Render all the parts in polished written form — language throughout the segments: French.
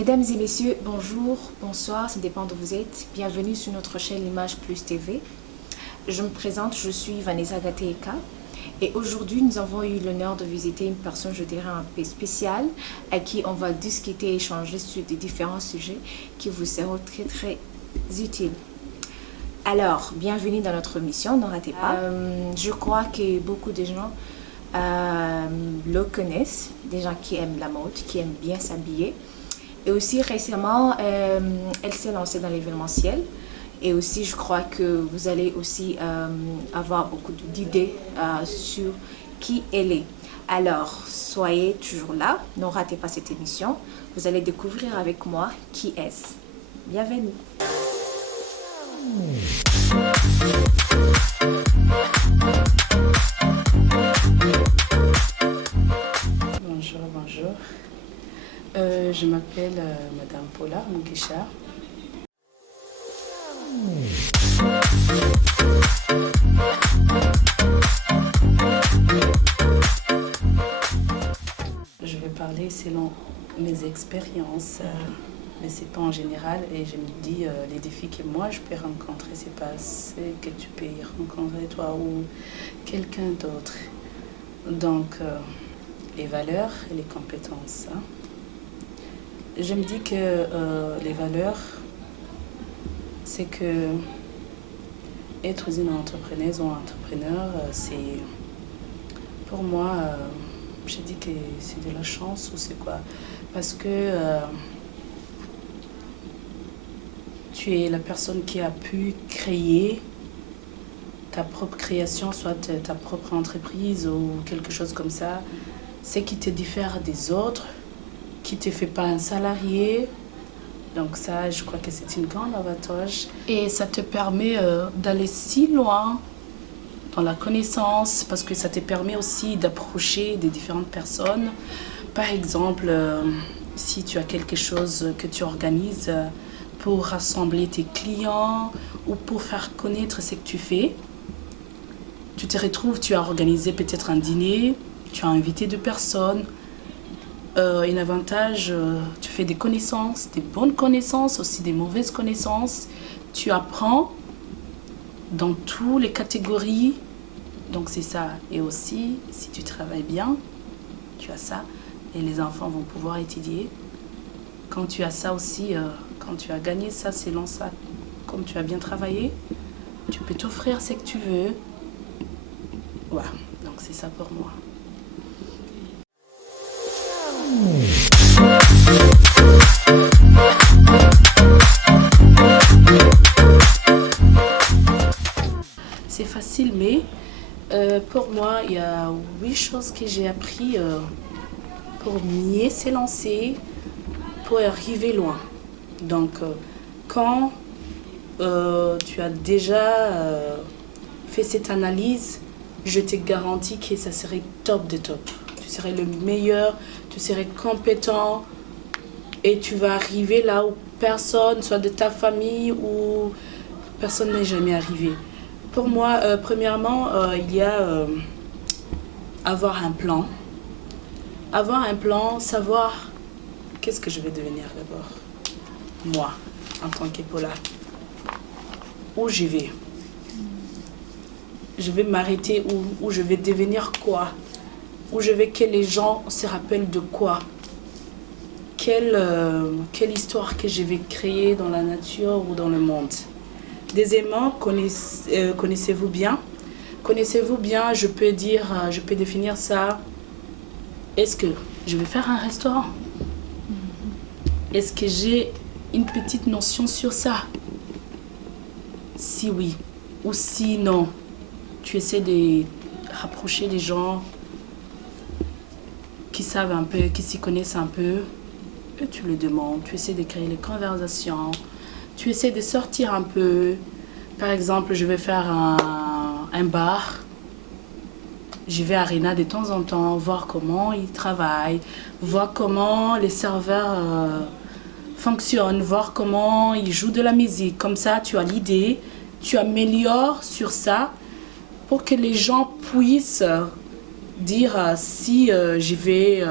Mesdames et messieurs, bonjour, bonsoir, ça dépend d'où vous êtes. Bienvenue sur notre chaîne L'Image Plus TV. Je me présente, je suis Vanessa Gateka et aujourd'hui nous avons eu l'honneur de visiter une personne, je dirais un peu spéciale, à qui on va discuter et échanger sur des différents sujets qui vous seront très utiles. Alors, bienvenue dans notre mission, ne ratez pas. Je crois que beaucoup de gens le connaissent, des gens qui aiment la mode, qui aiment bien s'habiller. Et aussi récemment, elle s'est lancée dans l'événementiel. Et aussi, je crois que vous allez aussi avoir beaucoup d'idées sur qui elle est. Alors, soyez toujours là, ne ratez pas cette émission. Vous allez découvrir avec moi qui est-ce. Bienvenue. Bonjour. Je m'appelle Madame Paula Mugisha. Je vais parler selon mes expériences, mais c'est pas en général. Et je me dis, les défis que moi je peux rencontrer, c'est pas ce que tu peux y rencontrer toi ou quelqu'un d'autre. Donc, les valeurs et les compétences. Je me dis que les valeurs, c'est que être une entrepreneuse ou un entrepreneur, c'est pour moi, je dis que c'est de la chance ou c'est quoi? Parce que tu es la personne qui a pu créer ta propre création, soit ta propre entreprise ou quelque chose comme ça. C'est qui te diffère des autres, qui ne te fait pas un salarié. Donc ça, je crois que c'est une grande avantage. Et ça te permet d'aller si loin dans la connaissance, parce que ça te permet aussi d'approcher des différentes personnes. Par exemple, si tu as quelque chose que tu organises pour rassembler tes clients ou pour faire connaître ce que tu fais, tu te retrouves, tu as organisé peut-être un dîner, tu as invité deux personnes. Un avantage, tu fais des connaissances, des bonnes connaissances, aussi des mauvaises connaissances. Tu apprends dans toutes les catégories. Donc c'est ça. Et aussi, si tu travailles bien, tu as ça. Et les enfants vont pouvoir étudier. Quand tu as ça aussi, quand tu as gagné ça, selon ça, comme tu as bien travaillé, tu peux t'offrir ce que tu veux. Voilà. Donc c'est ça pour moi. C'est facile, mais pour moi, il y a 8 choses que j'ai appris pour mieux se lancer, pour arriver loin. Donc, quand tu as déjà fait cette analyse, je te garantis que ça serait top de top. Tu serais le meilleur, tu serais compétent et tu vas arriver là où personne, soit de ta famille ou personne n'est jamais arrivé. Pour moi, premièrement, il y a avoir un plan. Avoir un plan, savoir qu'est-ce que je vais devenir d'abord. Moi, en tant que Paula. Où je vais. Je vais m'arrêter où je vais devenir quoi. Où je vais que les gens se rappellent de quoi. Quelle histoire que je vais créer dans la nature ou dans le monde. Deuxièmement, connaissez-vous bien. Connaissez-vous bien, je peux définir ça. Est-ce que je vais faire un restaurant? Est-ce que j'ai une petite notion sur ça? Si oui ou si non, tu essaies de rapprocher des gens qui savent un peu, qui s'y connaissent un peu, et tu le demandes, tu essaies de créer les conversations, tu essaies de sortir un peu. Par exemple, je vais faire un bar, je vais à Arena de temps en temps, voir comment ils travaillent, voir comment les serveurs fonctionnent, voir comment ils jouent de la musique. Comme ça, tu as l'idée, tu améliores sur ça pour que les gens puissent dire si j'y vais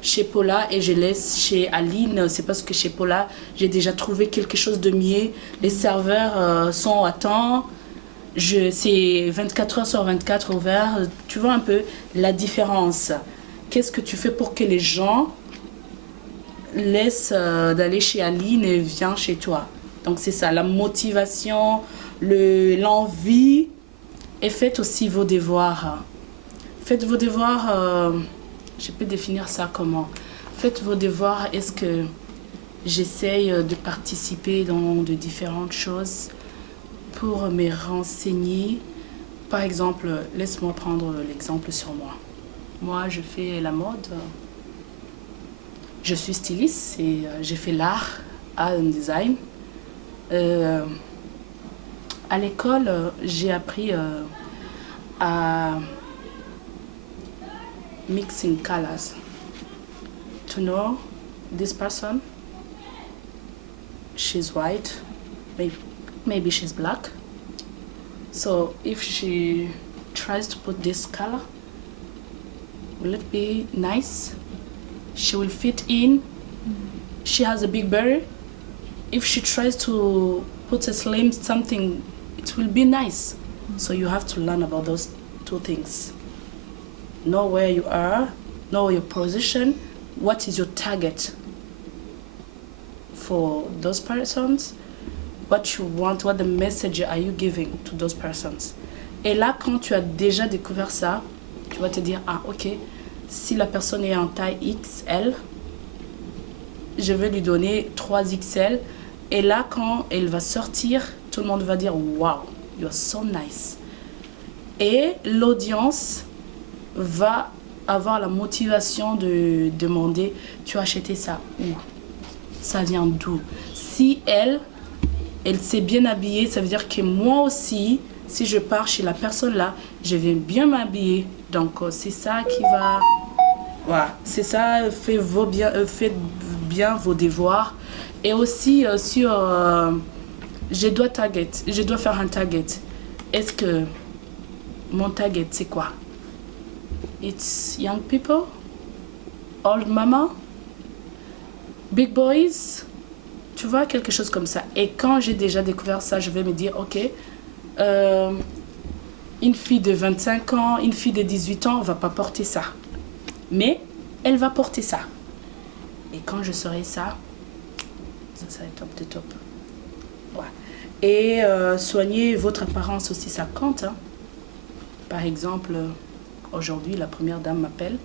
chez Paula et je laisse chez Aline, c'est parce que chez Paula, j'ai déjà trouvé quelque chose de mieux. Les serveurs sont à temps. C'est 24 heures sur 24 ouvert. Tu vois un peu la différence. Qu'est-ce que tu fais pour que les gens laissent d'aller chez Aline et viennent chez toi? Donc c'est ça, la motivation, l'envie. Et faites aussi vos devoirs. Faites vos devoirs, je peux définir ça comment? Faites vos devoirs, est-ce que j'essaye de participer dans de différentes choses pour me renseigner? Par exemple, laisse-moi prendre l'exemple sur moi. Moi, je fais la mode. Je suis styliste et j'ai fait l'art, art and design. À l'école, j'ai appris à mixing colors. To know this person, she's white, maybe she's black. So if she tries to put this color, will it be nice? She will fit in. She has a big belly. If she tries to put a slim something, it will be nice. So you have to learn about those two things. Know where you are, know your position, what is your target for those persons, what you want, what the message are you giving to those persons. Et là, quand tu as déjà découvert ça, tu vas te dire, ah ok, si la personne est en taille XL, je vais lui donner 3XL. Et là, quand elle va sortir, tout le monde va dire, wow, you're so nice. Et l'audience va avoir la motivation de demander, tu as acheté ça où? Ça vient d'où? Si elle s'est bien habillée, ça veut dire que moi aussi, si je pars chez la personne là, je vais bien m'habiller. Donc c'est ça qui va... Voilà, c'est ça, faites bien vos devoirs. Et aussi je dois faire un target. Est-ce que mon target c'est quoi? It's young people, old mama, big boys, tu vois, quelque chose comme ça. Et quand j'ai déjà découvert ça, je vais me dire, ok, une fille de 25 ans, une fille de 18 ans, ne va pas porter ça. Mais elle va porter ça. Et quand je saurai ça, ça va être top de top. Ouais. Et soigner votre apparence aussi, ça compte. Hein. Par exemple, aujourd'hui, la première dame m'appelle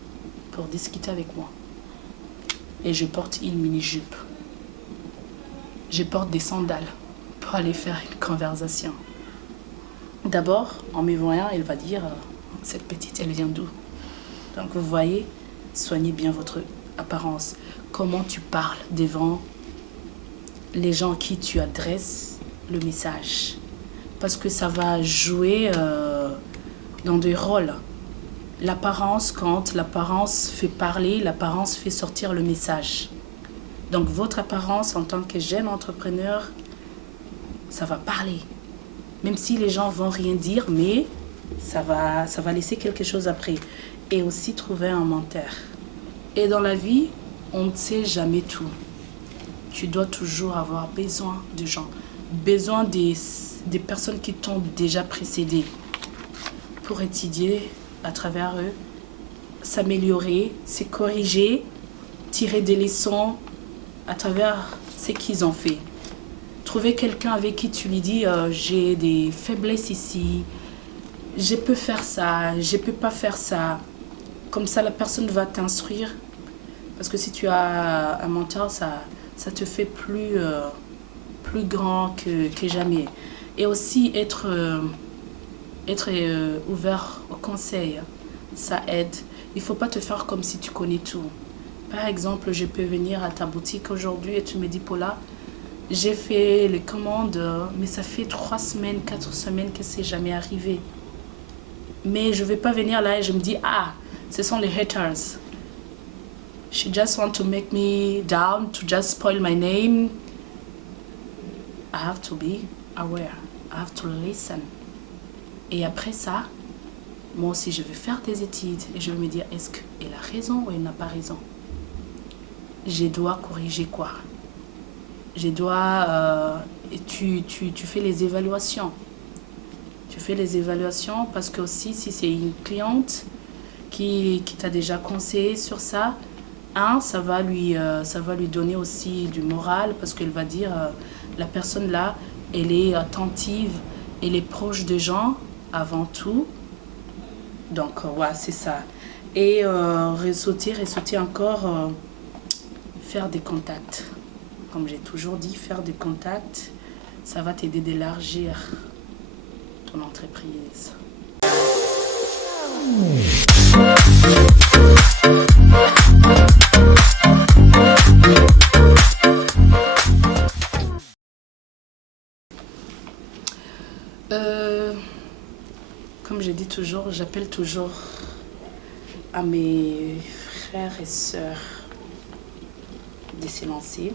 pour discuter avec moi. Et je porte une mini-jupe. Je porte des sandales pour aller faire une conversation. D'abord, en me voyant, elle va dire, cette petite, elle vient d'où? Donc vous voyez, soignez bien votre apparence. Comment tu parles devant les gens à qui tu adresses le message. Parce que ça va jouer dans des rôles. L'apparence compte, l'apparence fait parler, l'apparence fait sortir le message. Donc votre apparence en tant que jeune entrepreneur, ça va parler. Même si les gens vont rien dire, mais ça va laisser quelque chose après. Et aussi trouver un menteur. Et dans la vie, on ne sait jamais tout. Tu dois toujours avoir besoin de gens, besoin des personnes qui t'ont déjà précédé pour étudier à travers eux, s'améliorer, se corriger, tirer des leçons à travers ce qu'ils ont fait. Trouver quelqu'un avec qui tu lui dis j'ai des faiblesses ici, je peux faire ça, je peux pas faire ça. Comme ça, la personne va t'instruire. Parce que si tu as un mentor, ça te fait plus grand que jamais. Et aussi être ouvert au conseil, ça aide. Il ne faut pas te faire comme si tu connais tout. Par exemple, je peux venir à ta boutique aujourd'hui et tu me dis, Paula, j'ai fait les commandes, mais ça fait 3 semaines, 4 semaines que c'est jamais arrivé. Mais je ne vais pas venir là et je me dis, ah, ce sont les haters. She just want to make me down, to just spoil my name. I have to be aware. I have to listen. Et après ça, moi aussi je vais faire des études et je vais me dire, est-ce qu'elle a raison ou elle n'a pas raison? Je dois corriger quoi? Je dois... tu fais les évaluations. Tu fais les évaluations parce que aussi, si c'est une cliente qui t'a déjà conseillé sur ça, ça va lui donner aussi du moral parce qu'elle va dire, la personne là, elle est attentive, elle est proche des gens avant tout. Donc, ouais, c'est ça. Et ressauter encore, faire des contacts. Comme j'ai toujours dit, faire des contacts, ça va t'aider d'élargir ton entreprise. Comme je dis toujours, j'appelle toujours à mes frères et sœurs de se lancer,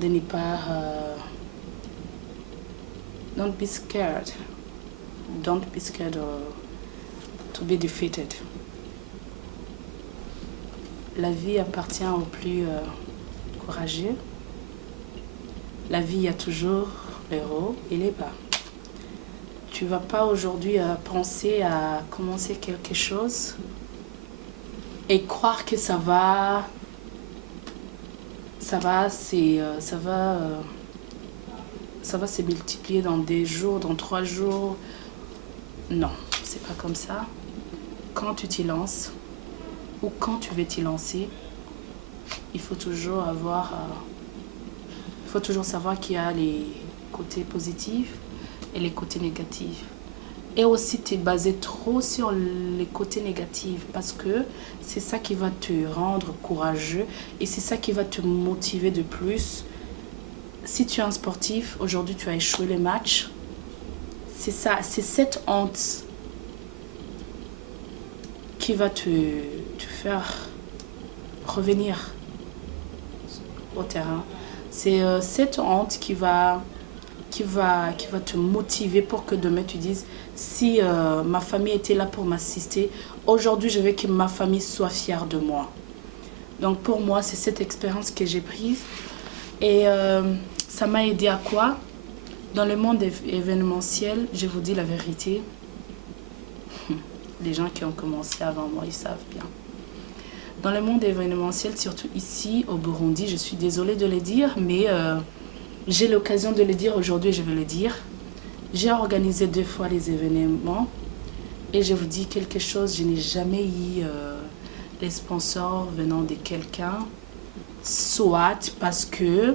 de ne pas... don't be scared. Don't be scared to be defeated. La vie appartient aux plus courageux. La vie a toujours les hauts et les bas. Tu vas pas aujourd'hui penser à commencer quelque chose et croire que ça va se multiplier dans des jours, dans 3 jours. Non, c'est pas comme ça. Quand tu t'y lances ou quand tu veux t'y lancer, il faut toujours savoir qu'il y a les côtés positifs et les côtés négatifs. Et aussi te baser trop sur les côtés négatifs parce que c'est ça qui va te rendre courageux et c'est ça qui va te motiver de plus. Si tu es un sportif, aujourd'hui tu as échoué les matchs, c'est ça, c'est cette honte qui va te faire revenir au terrain. C'est cette honte qui va te motiver pour que demain tu dises, si ma famille était là pour m'assister, aujourd'hui je veux que ma famille soit fière de moi. Donc pour moi, c'est cette expérience que j'ai prise. Et ça m'a aidé à quoi? Dans le monde événementiel, je vous dis la vérité, les gens qui ont commencé avant moi, ils savent bien. Dans le monde événementiel, surtout ici au Burundi, je suis désolée de le dire, mais j'ai l'occasion de le dire aujourd'hui, je vais le dire. J'ai organisé 2 fois les événements et je vous dis quelque chose, je n'ai jamais eu les sponsors venant de quelqu'un, soit parce que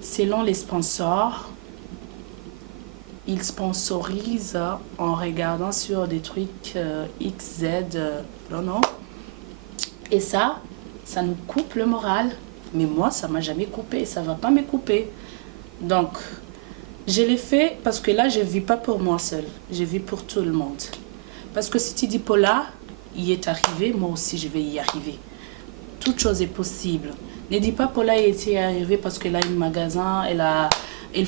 selon les sponsors, ils sponsorisent en regardant sur des trucs X, Z, non. Et ça nous coupe le moral. Mais moi, ça ne m'a jamais coupé et ça ne va pas me couper. Donc, je l'ai fait parce que là, je ne vis pas pour moi seule. Je vis pour tout le monde. Parce que si tu dis Paula, y est arrivé, moi aussi, je vais y arriver. Toute chose est possible. Ne dis pas Paula y est arrivée parce qu'elle a un magasin, elle a une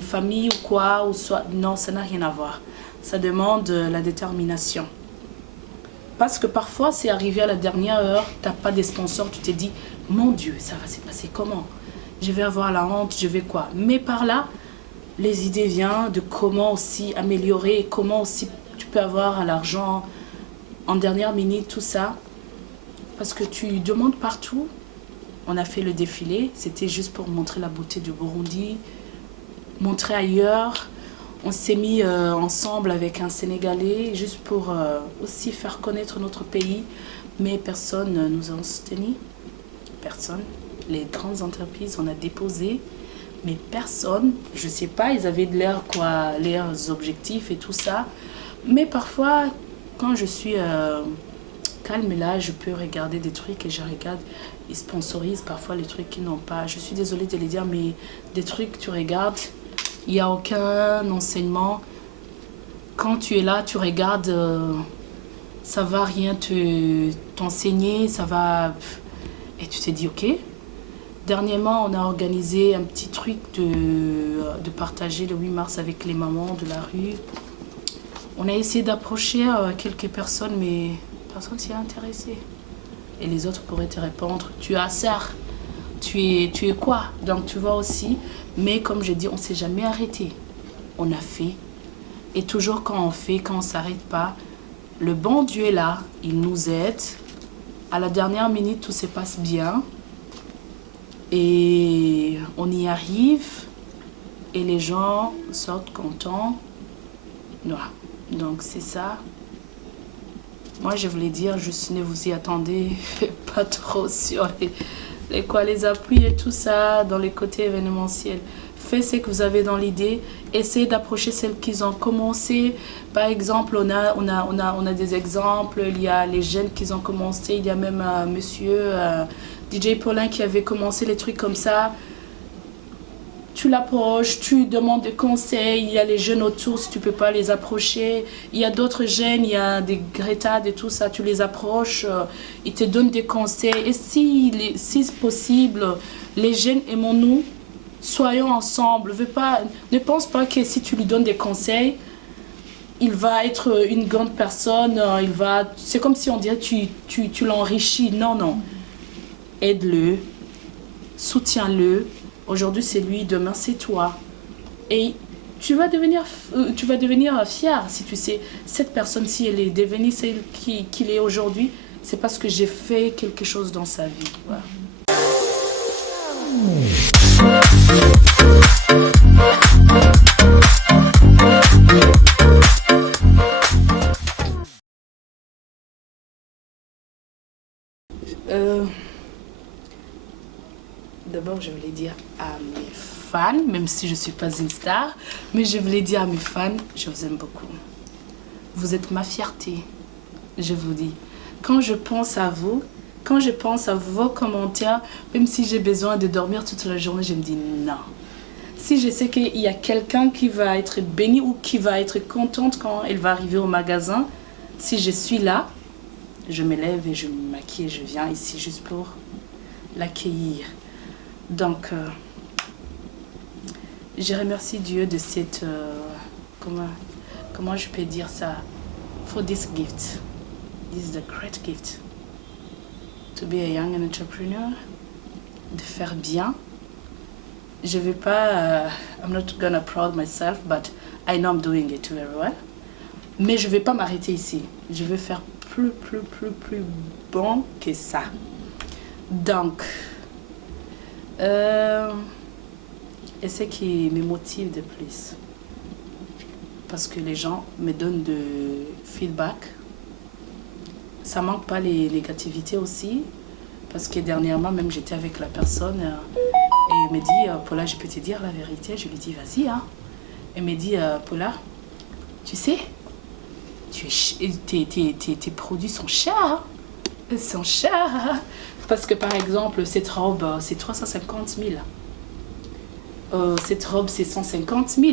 famille ou quoi. Non, ça n'a rien à voir. Ça demande la détermination. Parce que parfois, c'est arrivé à la dernière heure, tu n'as pas de sponsor, tu te dis, mon Dieu, ça va se passer comment? Je vais avoir la honte, je vais quoi? Mais par là, les idées viennent de comment aussi améliorer, comment aussi tu peux avoir l'argent en dernière minute, tout ça. Parce que tu demandes partout. On a fait le défilé, c'était juste pour montrer la beauté du Burundi, montrer ailleurs. On s'est mis ensemble avec un Sénégalais, juste pour aussi faire connaître notre pays. Mais personne ne nous a soutenus. Personne. Les grandes entreprises, on a déposé. Mais personne, je ne sais pas, ils avaient de l'air quoi, leurs objectifs et tout ça. Mais parfois, quand je suis calme là, je peux regarder des trucs et je regarde. Ils sponsorisent parfois les trucs qu'ils n'ont pas. Je suis désolée de les dire, mais des trucs, tu regardes. Il n'y a aucun enseignement. Quand tu es là, tu regardes, ça ne va rien t'enseigner, ça va... Et tu te dis, ok. Dernièrement, on a organisé un petit truc de partager le 8 mars avec les mamans de la rue. On a essayé d'approcher quelques personnes, mais personne s'y est intéressé. Et les autres pourraient te répondre, tu as ça, tu es quoi? Donc tu vois aussi, mais comme je dis, on ne s'est jamais arrêté. On a fait. Et toujours quand on fait, quand on ne s'arrête pas, le bon Dieu est là, il nous aide. À la dernière minute, tout se passe bien. Et on y arrive. Et les gens sortent contents. Voilà. Donc c'est ça. Moi, je voulais dire, juste ne vous y attendez pas trop sur les appuis et tout ça, dans les côtés événementiels. Faites ce que vous avez dans l'idée. Essayez d'approcher celles qui ont commencé. Par exemple, on a des exemples. Il y a les jeunes qui ont commencé. Il y a même monsieur DJ Paulin qui avait commencé les trucs comme ça. Tu l'approches, tu demandes des conseils, il y a les jeunes autour si tu ne peux pas les approcher. Il y a d'autres jeunes, il y a des Greta et tout ça, tu les approches, ils te donnent des conseils. Et si c'est possible, les jeunes, aimons-nous, soyons ensemble. Ne pense pas que si tu lui donnes des conseils, il va être une grande personne, c'est comme si on dirait tu l'enrichis. Non, non. Aide-le, soutiens-le. Aujourd'hui, c'est lui, demain, c'est toi. Et tu vas devenir fier si tu sais, cette personne, si elle est devenue celle qu'il est aujourd'hui, c'est parce que j'ai fait quelque chose dans sa vie. Voilà. D'abord, je voulais dire à mes fans, même si je ne suis pas une star, mais je voulais dire à mes fans, je vous aime beaucoup. Vous êtes ma fierté, je vous dis. Quand je pense à vous, quand je pense à vos commentaires, même si j'ai besoin de dormir toute la journée, je me dis non. Si je sais qu'il y a quelqu'un qui va être béni ou qui va être contente quand elle va arriver au magasin, si je suis là, je me lève et je me maquille et je viens ici juste pour l'accueillir. Donc, je remercie Dieu de cette, comment je peux dire ça, for this gift. This is a great gift. To be a young entrepreneur, de faire bien. Je vais pas, I'm not gonna proud myself, but I know I'm doing it very well. Mais je vais pas m'arrêter ici. Je vais faire plus bon que ça. Donc, et ce qui me motive de plus, parce que les gens me donnent de feedback, ça manque pas les négativités aussi, parce que dernièrement même j'étais avec la personne et elle me dit Paula, je peux te dire la vérité? Je lui dis vas-y hein. Elle me dit Paula, tu sais, tes produits sont chers hein? Ils sont chers. Parce que par exemple, cette robe, c'est 350 000. Cette robe, c'est 150 000.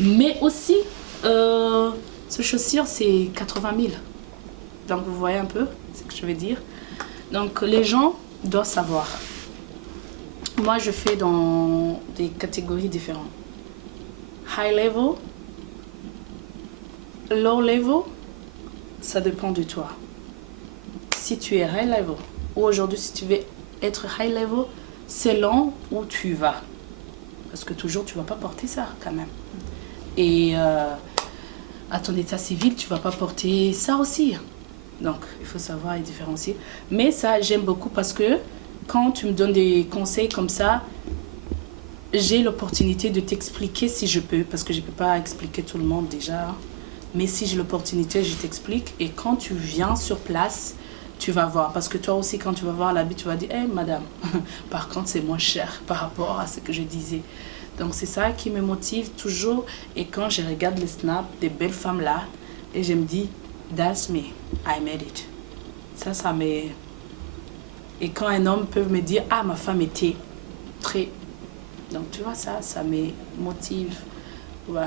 Mais aussi, ce chaussure, c'est 80 000. Donc, vous voyez un peu ce que je veux dire. Donc, les gens doivent savoir. Moi, je fais dans des catégories différentes. High level, low level, ça dépend de toi. Si tu es high level, ou aujourd'hui si tu veux être high level, selon où tu vas. Parce que toujours tu ne vas pas porter ça quand même. Et à ton état civil, tu ne vas pas porter ça aussi. Donc il faut savoir et différencier. Mais ça, j'aime beaucoup parce que quand tu me donnes des conseils comme ça, j'ai l'opportunité de t'expliquer si je peux. Parce que je ne peux pas expliquer tout le monde déjà. Mais si j'ai l'opportunité, je t'explique. Et quand tu viens sur place, tu vas voir. Parce que toi aussi, quand tu vas voir l'habit, tu vas dire, hey, madame, par contre, c'est moins cher par rapport à ce que je disais. Donc, c'est ça qui me motive toujours. Et quand je regarde les snaps des belles femmes là, et je me dis, that's me, I made it. Ça me... Et quand un homme peut me dire, ah, ma femme était très... Donc, tu vois, ça me motive. Ouais.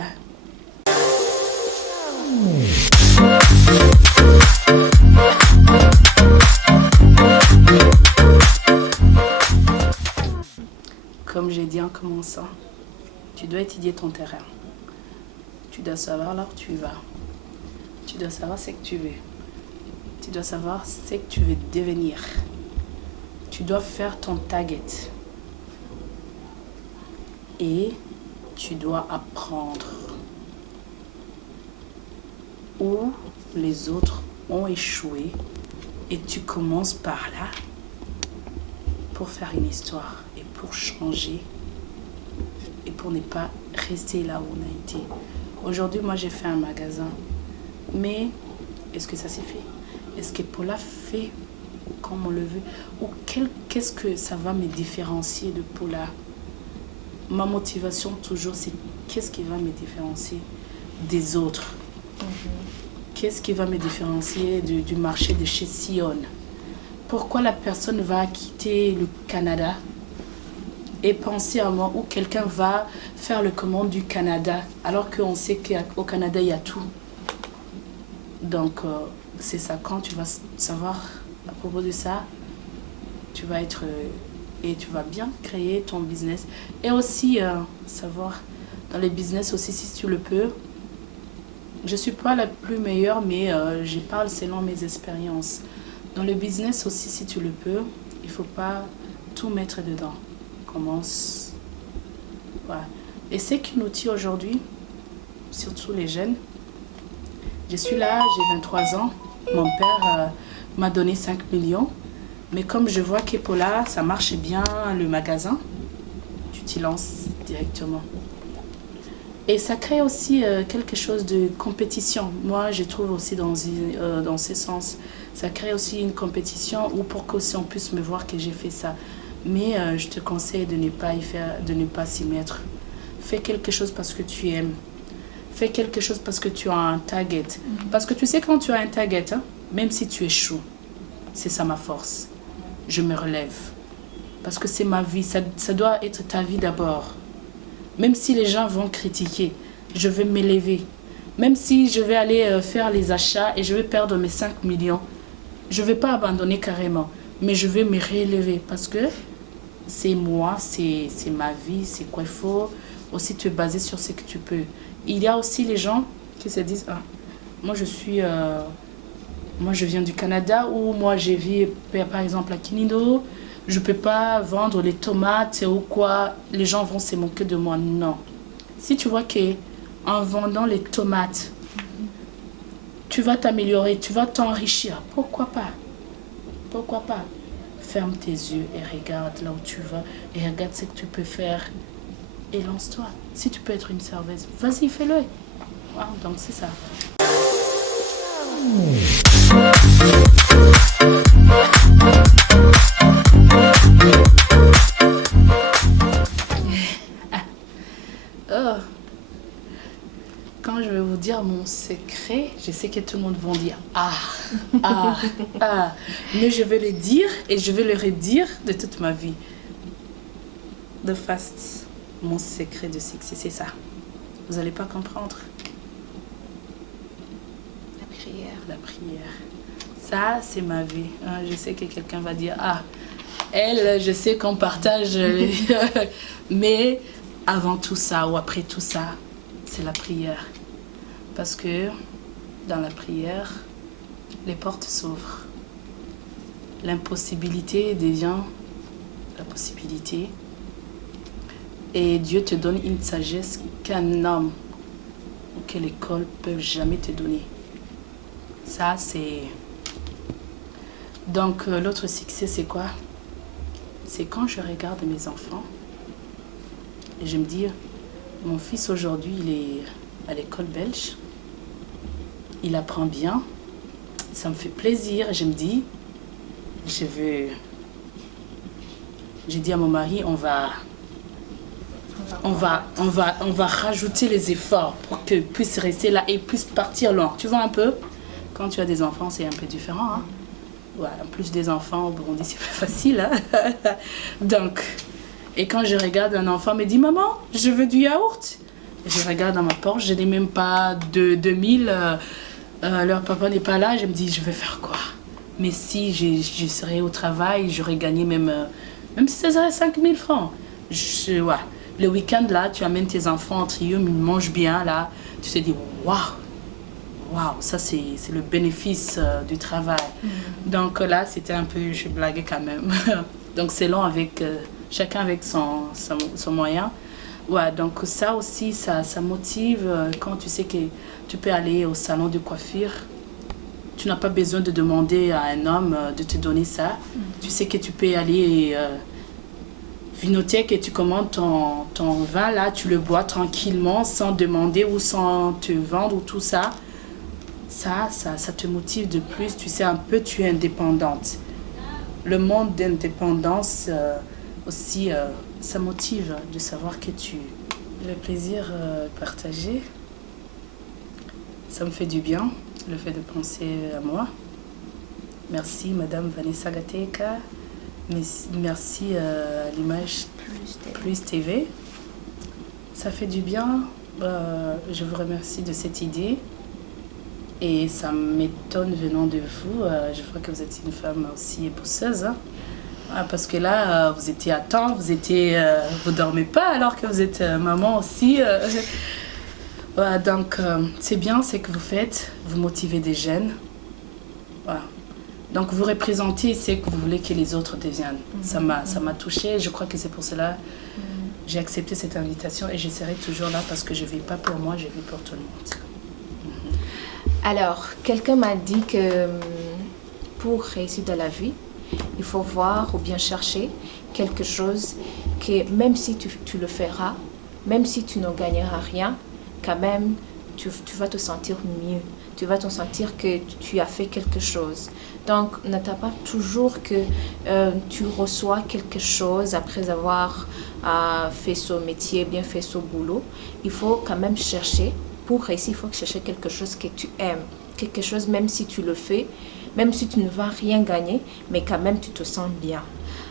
Comme j'ai dit en commençant, tu dois étudier ton terrain. Tu dois savoir là où tu vas. Tu dois savoir ce que tu veux. Tu dois savoir ce que tu veux devenir. Tu dois faire ton target. Et tu dois apprendre où les autres ont échoué. Et tu commences par là pour faire une histoire et pour changer et pour ne pas rester là où on a été. Aujourd'hui, moi, j'ai fait un magasin. Mais est-ce que ça s'est fait? Est-ce que Paula fait comme on le veut? Ou qu'est-ce que ça va me différencier de Paula? Ma motivation toujours, c'est qu'est-ce qui va me différencier des autres? Qu'est-ce qui va me différencier du marché de chez Sion? Pourquoi la personne va quitter le Canada et penser à moi, ou quelqu'un va faire le commande du Canada alors qu'on sait qu'au Canada, il y a tout? Donc, c'est ça. Quand tu vas savoir à propos de ça, tu vas être... et tu vas bien créer ton business. Et aussi, savoir, dans les business aussi, si tu le peux, je ne suis pas la plus meilleure, mais je parle selon mes expériences. Dans le business aussi, si tu le peux, il ne faut pas tout mettre dedans. Commence. Voilà. Et ce qui nous tue aujourd'hui, surtout les jeunes, je suis là, j'ai 23 ans. Mon père m'a donné 5 millions. Mais comme je vois qu'Epola, ça marche bien, le magasin, tu t'y lances directement. Et ça crée aussi quelque chose de compétition. Moi, je trouve aussi dans ce sens. Ça crée aussi une compétition où pour qu'aussi on puisse me voir que j'ai fait ça. Mais je te conseille de ne pas y faire, de ne pas s'y mettre. Fais quelque chose parce que tu aimes. Fais quelque chose parce que tu as un target. Parce que tu sais, quand tu as un target, hein, même si tu échoues, c'est ça ma force. Je me relève. Parce que c'est ma vie. Ça doit être ta vie d'abord. Même si les gens vont critiquer, je vais m'élever. Même si je vais aller faire les achats et je vais perdre mes 5 millions, je ne vais pas abandonner carrément. Mais je vais me réélever parce que c'est moi, c'est ma vie, c'est quoi il faut. Aussi te baser sur ce que tu peux. Il y a aussi les gens qui se disent, ah, moi je viens du Canada, ou moi je vis par exemple à Kinindo, je ne peux pas vendre les tomates ou quoi, les gens vont se moquer de moi. Non. Si tu vois qu'en vendant les tomates, tu vas t'améliorer, tu vas t'enrichir, pourquoi pas? Pourquoi pas? Ferme tes yeux et regarde là où tu vas et regarde ce que tu peux faire et lance-toi. Si tu peux être une serveuse, vas-y, fais-le. Voilà, donc c'est ça. Quand je vais vous dire mon secret, je sais que tout le monde va dire mais je vais le dire et je vais le redire de toute ma vie. The fast, mon secret de succès, c'est ça. Vous n'allez pas comprendre. La prière. Ça, c'est ma vie. Je sais que quelqu'un va dire, elle, je sais qu'on partage, mais avant tout ça ou après tout ça, c'est la prière. Parce que dans la prière, les portes s'ouvrent. L'impossibilité devient la possibilité. Et Dieu te donne une sagesse qu'un homme ou que l'école ne peut jamais te donner. Ça, c'est... Donc, l'autre succès, c'est quoi? C'est quand je regarde mes enfants et je me dis, mon fils aujourd'hui, il est à l'école belge. Il apprend bien. Ça me fait plaisir. Je me dis, j'ai dit à mon mari, on va rajouter les efforts pour qu'ils puissent rester là et puissent partir loin. Tu vois un peu? Quand tu as des enfants, c'est un peu différent. Hein? Ouais, en plus des enfants, au Burundi, c'est plus facile. Hein? Donc, et quand je regarde un enfant me dit, maman, je veux du yaourt. Et je regarde dans ma poche, je n'ai même pas de 2000. Leur papa n'est pas là. Je me dis, je vais faire quoi? Mais si je serais au travail, j'aurais gagné même si ça serait 5000 francs. Ouais. Le week-end, là, tu amènes tes enfants entre eux, ils mangent bien, là. Tu te dis, waouh, waouh, ça c'est le bénéfice du travail. Donc là, c'était un peu, je blaguais quand même. Donc c'est long avec, chacun avec son moyen. Ouais, donc ça aussi, ça motive quand tu sais que tu peux aller au salon de coiffure. Tu n'as pas besoin de demander à un homme de te donner ça. Tu sais que tu peux aller vinothèque et tu commandes ton vin là, tu le bois tranquillement sans demander ou sans te vendre ou tout ça. Ça te motive de plus. Tu sais un peu, tu es indépendante. Le monde d'indépendance aussi, ça motive de savoir que tu... Le plaisir partagé, ça me fait du bien, le fait de penser à moi. Merci Madame Vanessa Gateka. Merci à l'image Plus TV. Ça fait du bien. Je vous remercie de cette idée. Et ça m'étonne venant de vous. Je crois que vous êtes une femme aussi pousseuse. Hein. Parce que là, vous étiez à temps, vous dormez pas alors que vous êtes maman aussi. Voilà, donc, c'est bien ce que vous faites. Vous motivez des jeunes. Voilà. Donc, vous représentez ce que vous voulez que les autres deviennent. Ça m'a touchée. Je crois que c'est pour cela que j'ai accepté cette invitation et je serai toujours là parce que je ne vis pas pour moi, je vis pour tout le monde. Alors, quelqu'un m'a dit que pour réussir dans la vie, il faut voir ou bien chercher quelque chose que même si tu le feras, même si tu ne gagneras rien, quand même, tu vas te sentir mieux. Tu vas te sentir que tu as fait quelque chose. Donc, n'attends pas toujours que tu reçois quelque chose après avoir fait ce métier, bien fait ce boulot. Il faut quand même chercher. Pour réussir, il faut chercher quelque chose que tu aimes. Quelque chose, même si tu le fais, même si tu ne vas rien gagner, mais quand même tu te sens bien.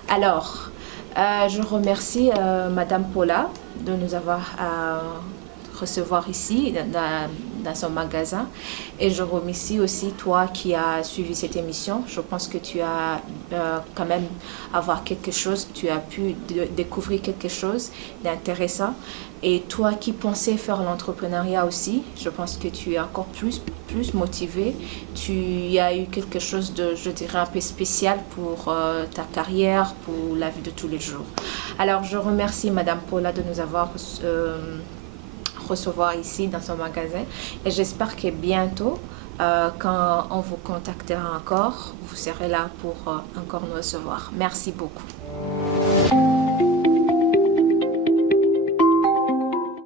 Alors, je remercie Madame Paula de nous avoir recevoir ici dans son magasin et je remercie aussi toi qui as suivi cette émission. Je pense que tu as quand même avoir quelque chose, tu as pu découvrir quelque chose d'intéressant et toi qui pensais faire l'entrepreneuriat aussi, je pense que tu es encore plus motivé, tu as eu quelque chose de, je dirais, un peu spécial pour ta carrière, pour la vie de tous les jours. Alors je remercie Madame Paula de nous avoir recevoir ici dans son magasin et j'espère que bientôt quand on vous contactera encore, vous serez là pour encore nous recevoir. Merci beaucoup.